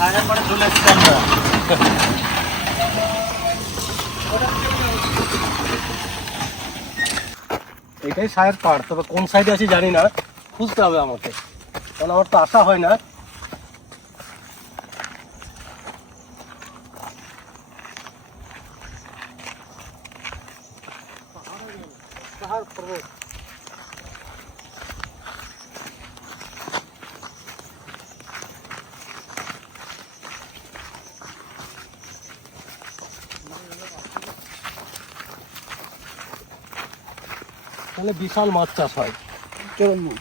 সাহেব মানে চলে এসেছি আমরা। এটাই সাহেব পাড়, তবে কোন সাইডে আছি জানি না, খুঁজতে হবে আমাকে, কারণ আমার তো আসা হয় না। পাহাড় পর্বত, তাহলে বিশাল মাছ চাষ হয়। কেমন মাছ?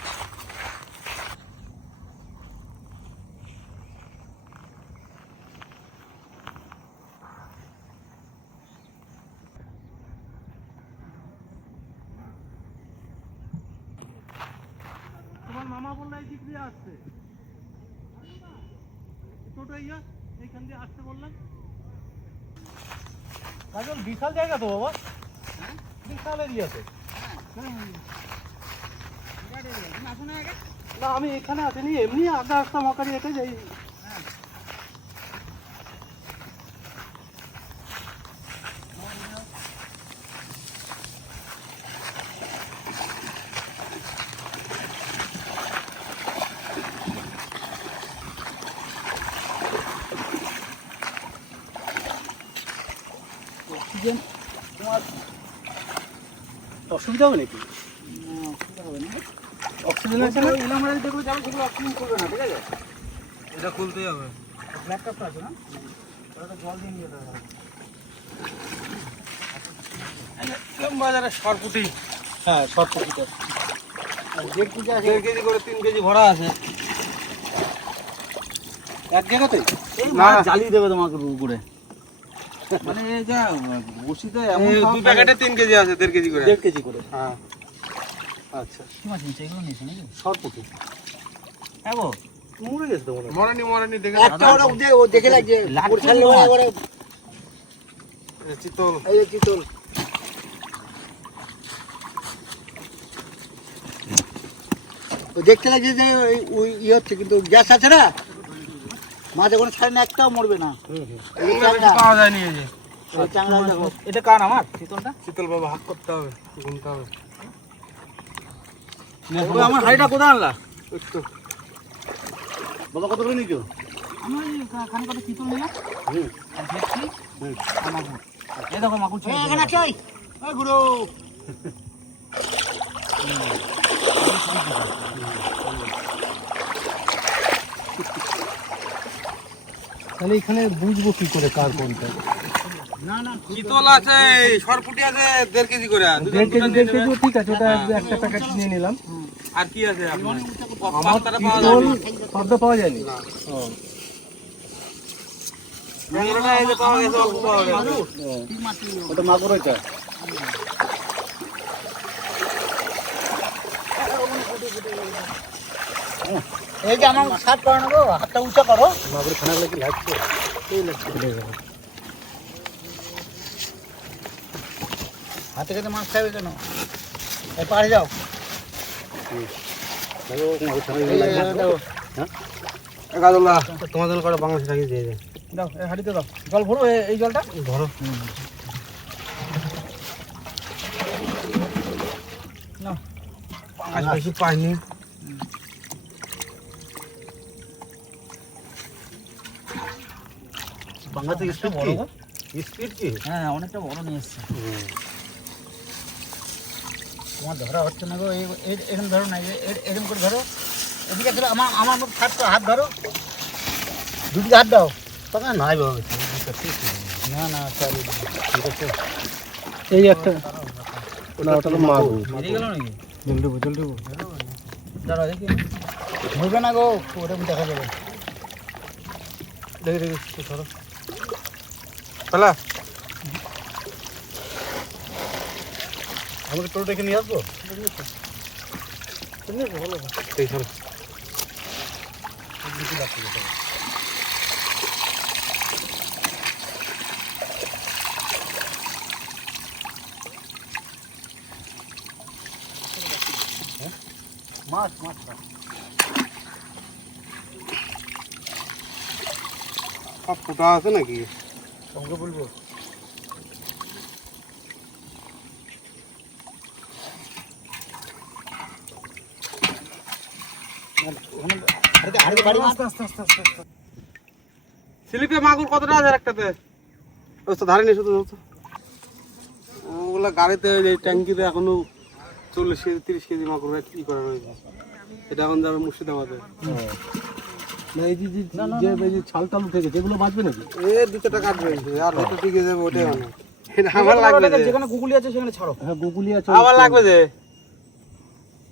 তোমার মামা বললো এই দিক দিয়ে আসছে, ছোট এইখান দিয়ে আসতে বললেন। কাজল বিশাল জায়গা তো বাবা, বিশাল এরিয়াতে। না আমি এখানে আসিনি, এমনি আগে আসতাম অকারি এটা যাই। অক্সিজেন তোমার অসুবিধা হবে নাকি? অসুবিধা হবে না। অক্সিজেন আছে না? আমরা যেগুলো যাবো সেগুলো অক্সিজেন করবে না, ঠিক আছে? এটা খুলতেই হবে। ল্যাপটপটা আছে না, ওটা জল দিয়ে নিয়ে যেতে হবে। বাজারে সরপুটি, হ্যাঁ সরপুটিটা আর 1.5 কেজি আছে। 1.5 কেজি করে 3 কেজি ভরা আছে এক জায়গাতে। এই মাছ জ্বালিয়ে দেবে তোমাকে পুকুরে। মানে এই যা বসিতে এমন দুই প্যাকেটে 3 কেজি আছে, 1.5 কেজি করে। 1.5 কেজি করে, হ্যাঁ। আচ্ছা, কি মাছ নিচ্ছে? এগুলো নিচ্ছে নাকি? সরপুটি। হ্যাঁ গো, মরে গেছে তো মনে হয়। মরেনি দেখে। একটা ও দেখে লাগছে পুকুর ছাড়লে ওরা চিতল। এই যে চিতল। ও দেখতে লাগছে যে ওই ইয়ে হচ্ছে, কিন্তু গ্যাস আছে না, মাছ এখন ছাড়ে না, একটাও মরবে না। এই চাংড়া, পাওয়া যায়নি এই যে। এই চাংড়া দেখো। এটা কার? আমার চিতলটা? চিতল বাবা হাত করতে হবে, গুনতে হবে। ওই আমার হাড়িটা কোথায় আনলা? একটু বাবা কত করে নিছো? আমার খান কত চিতল নিলাম। আর ভেটকি, আর মাগুর। এই দেখো মাগুর ছেড়ে এখানে আছে। ওই গুরু তাহলে এখানে বুঝবো কি করে কার কোনটা? না না চিতল আছে, সরপুটি আছে 1.5 কেজি করে। 1.5 কেজি 1.5 কেজি ঠিক আছে, ওটা একটা প্যাকেট নিয়ে নিলাম। আর কি আছে আপনার? আমার চিতল শব্দ পাওয়া যায়নি। ল্যাংড়াটা এই যে পাওয়া গেছে, অল্প পাওয়া গেছে। ওটা মাগুর ওইটা। এই যে আমার শার্ট পরানো গো, হাতটা উঁচা করো। মাগুর খানাগুলো কি লাগছে? এই লাগছে। হাতে কাছে মাছ খাবে কেন? এই পাড়ে যাও। তোমার জন্য করে বাংলাদেশ রাখি দিয়ে যায়। দাও এই হাঁড়িতে দাও, জল ভরো এই জলটা ধরো। না আজ বেশি পাইনি। বাংলাতে স্পিড বড় কি? স্পিড কি? হ্যাঁ অনেকটা বড় নিয়ে এসছে। তোমার ধরা হচ্ছে না গো, এরকম ধরো না, এরকম করে ধরো। এদিকে ধরো, আমার আমার মতো হাত ধরো, দুদিকে হাত দাও। তখন নাই বাবা, না না চালু ঠিক আছে। এই একটা না, ওটা তো মাগুর। বেরিয়ে গেল নাকি? জলদি দাঁড়াও দেখি, ধরবে না গো, ওরকম দেখা যাবে। দেখে দেখে ধরো পালা। আমাকে টোটো ডেকে নিয়ে আসবো। ভালো এই ধরো। মাছ মাছ সব ফুটা আছে নাকি? সঙ্গে বলবো স্লিপে মাগুর কতটা আছে একটাতে? ওই তো ধারে নিয়ে শুধু ওগুলা গাড়িতে এই ট্যাঙ্কিতে এখনো 40-30 কেজি মাগুর কি করা রয়েছে। এটা এখন যাবে মুর্শিদাবাদে। না এই যে ছাল টাল উঠে গেছে এগুলো বাঁচবে নাকি? এ 2 টাকা কাটবে আর দুটো টিকে যাবে ওটাই অনেক। এটা আমার লাগবে যে যেখানে গুগলি আছে সেখানে ছাড়ো। হ্যাঁ গুগলি আছে। আমার লাগবে যে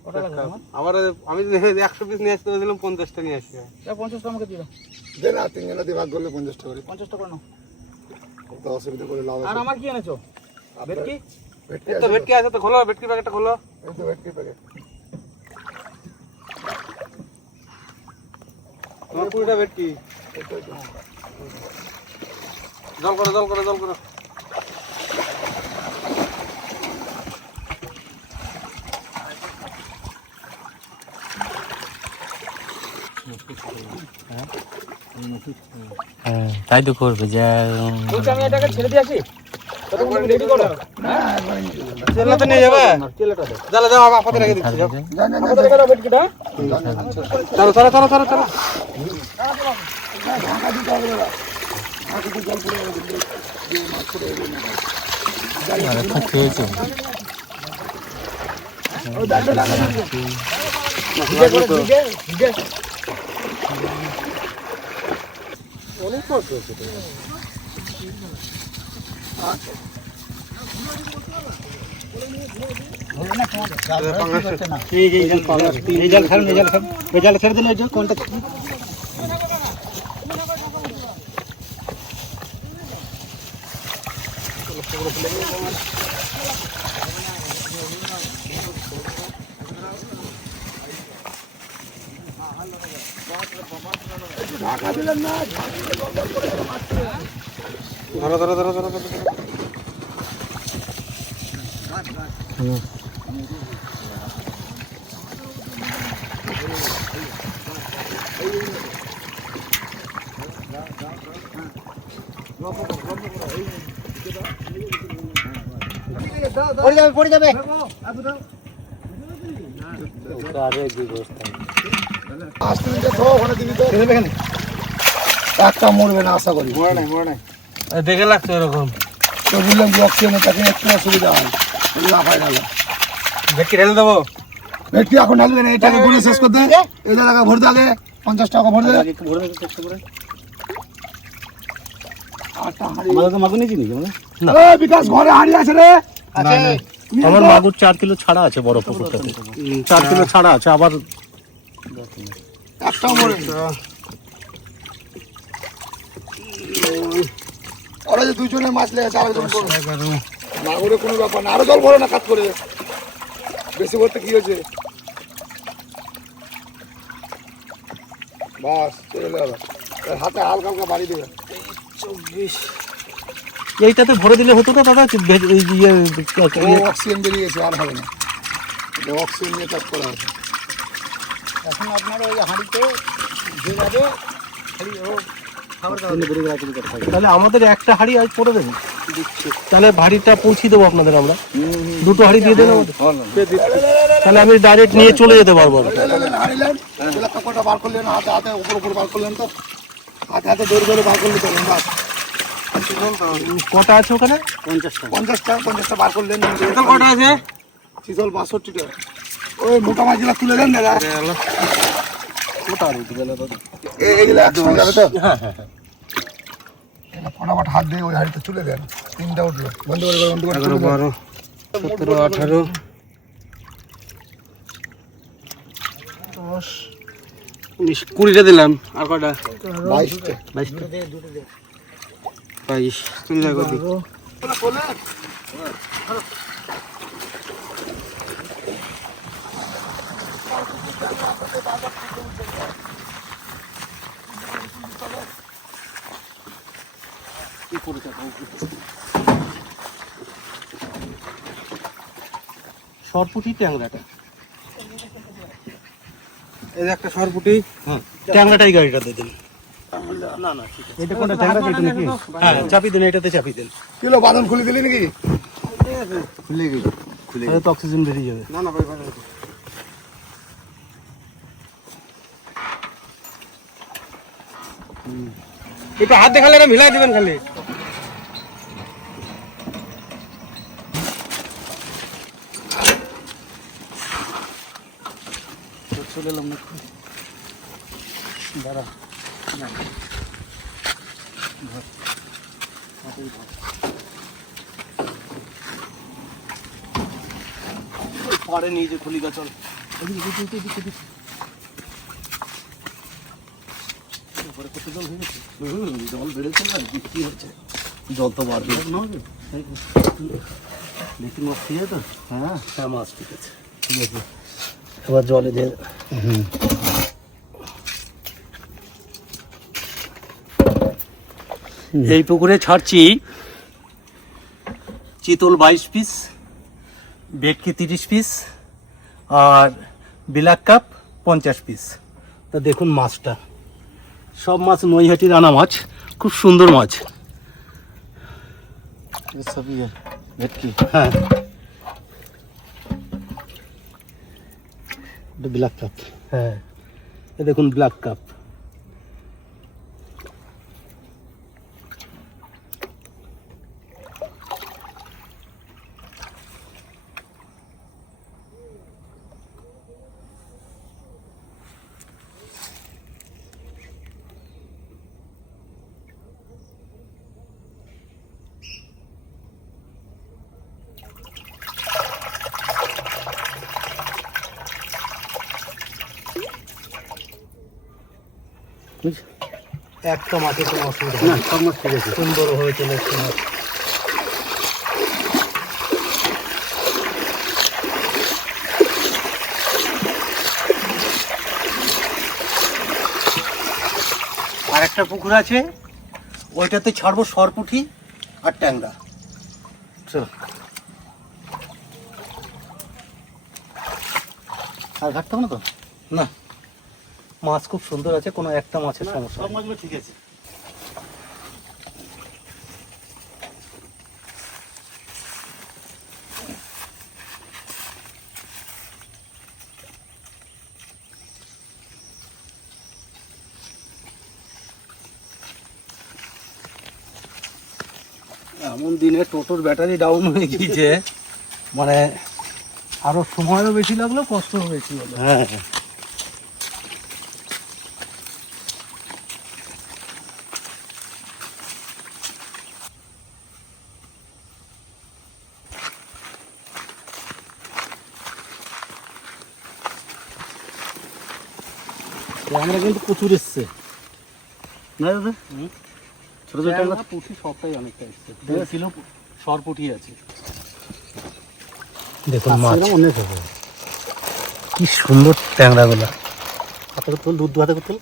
কটা লাগবে তোমার? আবার আমি 100 পিস নিয়ে আসতে বলেছিলাম 50টা নিয়ে আসছে। 50টা আমাকে দিও। দে না, 3 জনে দিয়ে ভাগ করলে 50 টাকা করে। 50টা করে নাও। তো অসুবিধা করে লাভ আর আছে। আমার কি এনেছো? ভেটকি? ভেটকি তো আছে ভেটকি আছে তো খোলো, ভেটকি প্যাকেটটা খোলো। এই তো ভেটকি প্যাকেট। তোমার 20টা ভেটকি। জল করো, জল করো, জল করো। হ্যাঁ তাই তো করবে যে বলছি আমি এটাকে ছেড়ে দিয়ে আসি। ততক্ষণ রেডি করো। চেলা তো নিয়ে যাবে? চেলাটা দাও। চলো যাও, আপাতত রেখে দিচ্ছি যাও। আমাদের রেখে দাও ভেটকিটা। চলো চলো চলো চলো চলো। খুব খেয়েছে ভিজে করে ভিজে ভিজে। অনেক মাছ রয়েছে তো। এই জাল খান, এই জাল খান। এই জাল ছেড়ে দিলে এই যে কোনটা ধরো ধরো ধরো ধরো ধরো। পড়ে যাবে পড়ে যাবে। আসতে দিতে তো ওখানে দিবি তো। একটা মরবে না আশা করি। মোড়া নাই, মোড়া নাই। দেখে লাগছে এরকম। তো বললাম যে অক্সিজেনে তাকে একটু অসুবিধা হয়। লাফায় গেল। ভেটকি ঢেলে দেবো। ভেটকি এখন ঢালবে না, এটাকে গুনে শেষ করতে। এই টাকা ভরতে আগে 50 টাকা ভরতে। ভরে দেখো চেষ্টা করে। আটটা হাঁড়ি। আমাদের তো মাগুর নিয়েছি নাকি আমরা? এই বিকাশ ঘরে হাঁড়ি আছে রে। আছে। আমার মাগুর 4 কিলো ছাড়া আছে বড় পুকুরটাতে। 4 কিলো ছাড়া আছে আবার একটা মরবে না। ওরা যে দুইজনে মাছ লেগেছে আরেকজন করো। না করে কোনো ব্যাপার না, আরো জল ভরো না কাজ করে। বেশি ভরতে কি হয়েছে? বাস চলে গেল। হাতে হালকা হালকা বাড়ি দেবে। এইটাতে ভরে দিলে হতো না দাদা? অক্সিজেন বেরিয়ে গেছে, আর হবে না। অক্সিজেন নিয়ে কাজ করা হবে। এখন আপনার ওই হাঁড়িতে যে যাবে খালি ও খাবার দাবার। তাহলে আমাদের একটা হাঁড়ি আজ করে দেবেন, তাহলে হাঁড়িটা পৌঁছে দেবো আপনাদের। আমরা 2টো হাঁড়ি দিয়ে দেবো আমাদের। তাহলে আমি ডাইরেক্ট নিয়ে চলে যেতে পারবো। হারিলেন কাপড়টা বার করলেন, হাতে হাতে উপর উপর বার করলেন, তো হাতে হাতে দৌড় দৌড়ে বার করলে চলেন। বাস কটা আছে ওখানে? 50টা বার করলেন। কটা আছে? চিতল 62টা। ওই মোটা মাছগুলা তুলে দেন দাদা। এইগুলো একসঙ্গে যাবে তো? ফটাফট হাত দিয়ে ওই হাড়িতে তুলে দেন। 3টা উঠলো, বন্ধ করে বন্ধ করে 11, 12, 17, 18, 19, 20টা দিলাম। আর কটা? 22টা। 22 চলে যাবে। সরপুটি ট্যাংরাটা। এই যে একটা সরপুটি। হ্যাঁ ট্যাংরাটাই গাড়িটাতে দিন। না না ঠিক আছে। এটা কোনটা ট্যাংরা কেটে নাকি? হ্যাঁ চাপি দেন, এটাতে চাপি দেন। কিলো বাঁধন খুলে দিলি নাকি? তাহলে তো অক্সিজেন বেরিয়ে যাবে। না না ভাই ভাই এটা হাত দেখালে এটা মিলাই দিবেন খালি। চলে এলাম না দাঁড়া পাড়ে নিয়ে যে খুলি গা চল। জল বেড়েছে না, বৃষ্টি হচ্ছে, জল তো বাড়বে। দেখি মাছ ঠিক আছে তো? হ্যাঁ হ্যাঁ মাছ ঠিক আছে, ঠিক আছে। এবার জলে দিয়ে এই পুকুরে ছাড়ছি চিতল 22 পিস, ভেটকি 30 পিস আর ব্ল্যাক কাপ 50 পিস। তা দেখুন মাছটা, সব মাছ নৈহাটির আনা মাছ, খুব সুন্দর মাছ। ভেটকি হ্যাঁ, ব্ল্যাক কাপ হ্যাঁ, এ দেখুন ব্ল্যাক কাপ। একটা মাছের কোনো অসুবিধা না, সব মাছ ঠিক আছে, সুন্দর হয়ে চলে এসছে মাছ। আর একটা পুকুর আছে, ওইটাতে ছাড়বো সরপুঁটি আর ট্যাংরা। চলো আর ঘাটতে হবে না তো? না, মাছ খুব সুন্দর আছে, কোনো একটা মাছের সমস্যা, সব মাছগুলো ঠিক আছে। এমন দিনে টোটোর ব্যাটারি ডাউন হয়ে গিয়েছে, মানে আরো সময়ও বেশি লাগলো, কষ্টও বেশি হলো। হ্যাঁ আমরা কিন্তু প্রচুর এসছে না দাদা, ছোট ছোট পুঁটি সবটাই অনেকটা এসছে, 1.5 কিলো সর পুঁটি আছে। দেখুন মাছ অনেক হবে, কি সুন্দর ট্যাংরা গুলা। হাতে করতে দুধ হাতে করতে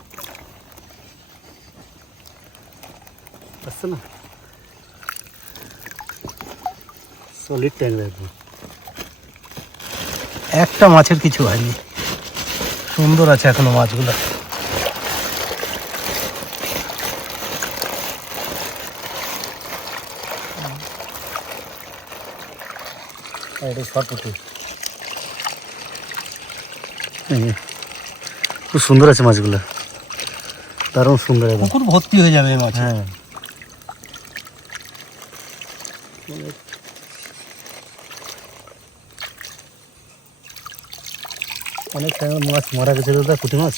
আসছে না, সলিড ট্যাংরা একদম, একটা মাছের কিছু হয়নি, সুন্দর আছে এখনো মাছগুলো। এটা সরপুঁটি, খুব সুন্দর আছে মাছগুলো, দারুণ সুন্দর, পুকুর ভর্তি হয়ে যাবে মাছ। হ্যাঁ অনেক মাছ মারা গেছে দাদা, পুঁটি মাছ।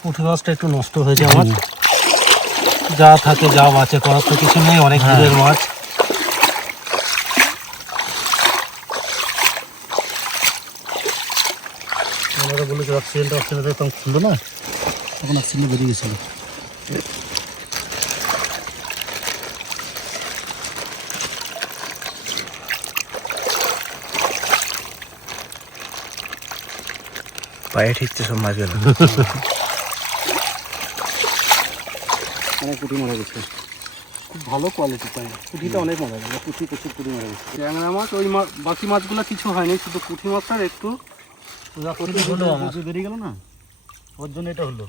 পুঁটি মাছটা একটু নষ্ট হয়েছে আমার, যা থাকে যা বাঁচে, করার তো কিছু নেই, অনেক দূরের মাছ। আমরা বলেছি অক্সিজেনটা তখন খুললো না, তখন অক্সিজেন বেরিয়ে গেছিল। পায়ে ঠিকছে সব মাছগুলো, অনেক পুঁটি মারা গেছে, খুব ভালো কোয়ালিটি ট্যাংরা, পুঁটিটা অনেক মারা গেছে, প্রচুর পুঁটি মারা গেছে। ট্যাংরা মাছ ওই বাকি মাছগুলো কিছু হয়নি, শুধু পুঁটি মাছটার একটু হলো আমার বেরিয়ে গেল না, ওর জন্য এটা হলো।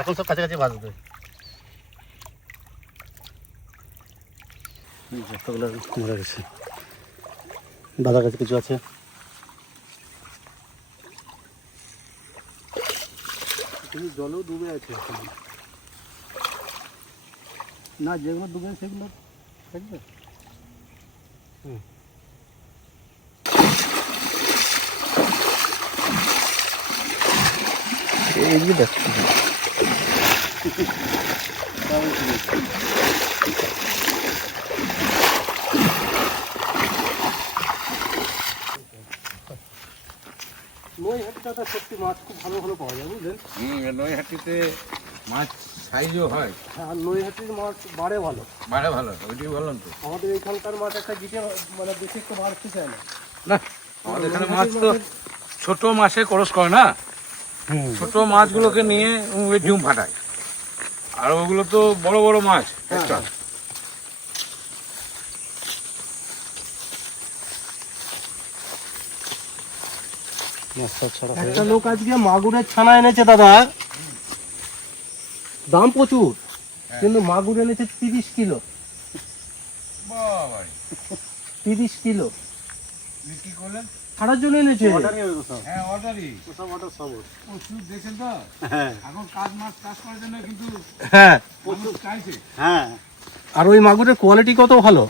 এখন সব কাছাকাছি বাজবে। যতগুলো মরে গেছে। দাদার কাছে কিছু আছে? জলেও ডুবে আছে না, যেগুলো ডুবে সেগুলো থাকবে। এইদিকে দেখ নৈহাটিটা সত্যি মাছ খুব ভালো ভালো পাওয়া যায়, বুঝলেন? নৈহাটিতে মাছ সাইজও হয়, আর নৈহাটির মাছ বাড়ে ভালো, বাড়ে ভালো, ওইটাই বললাম তো। আমাদের এইখানকার মাছ একটা গিটে মানে বেশি একটু বাড়তে চায় না। না, আমাদের এখানে মাছ তো ছোট মাছে খরচ করে না, ছোট মাছগুলোকে নিয়ে ওই ডিম ফাটায়, আর ওগুলো তো বড় বড় মাছ একটা। একটা লোক আজকে মাগুরের ছানা এনেছে দাদা, দাম প্রচুর, কিন্তু মাগুর এনেছে 30 কিলো। বাবা, 30 কিলো কি করলেন? ছাড়ার জন্য এনেছে। হ্যাঁ, অর্ডারই প্রচুর দেখছেন তো। এখন মাছ চাষ করার জন্য কিন্তু হ্যাঁ প্রচুর চাইছে। হ্যাঁ, আর ওই মাগুরের কোয়ালিটি কত ভালো।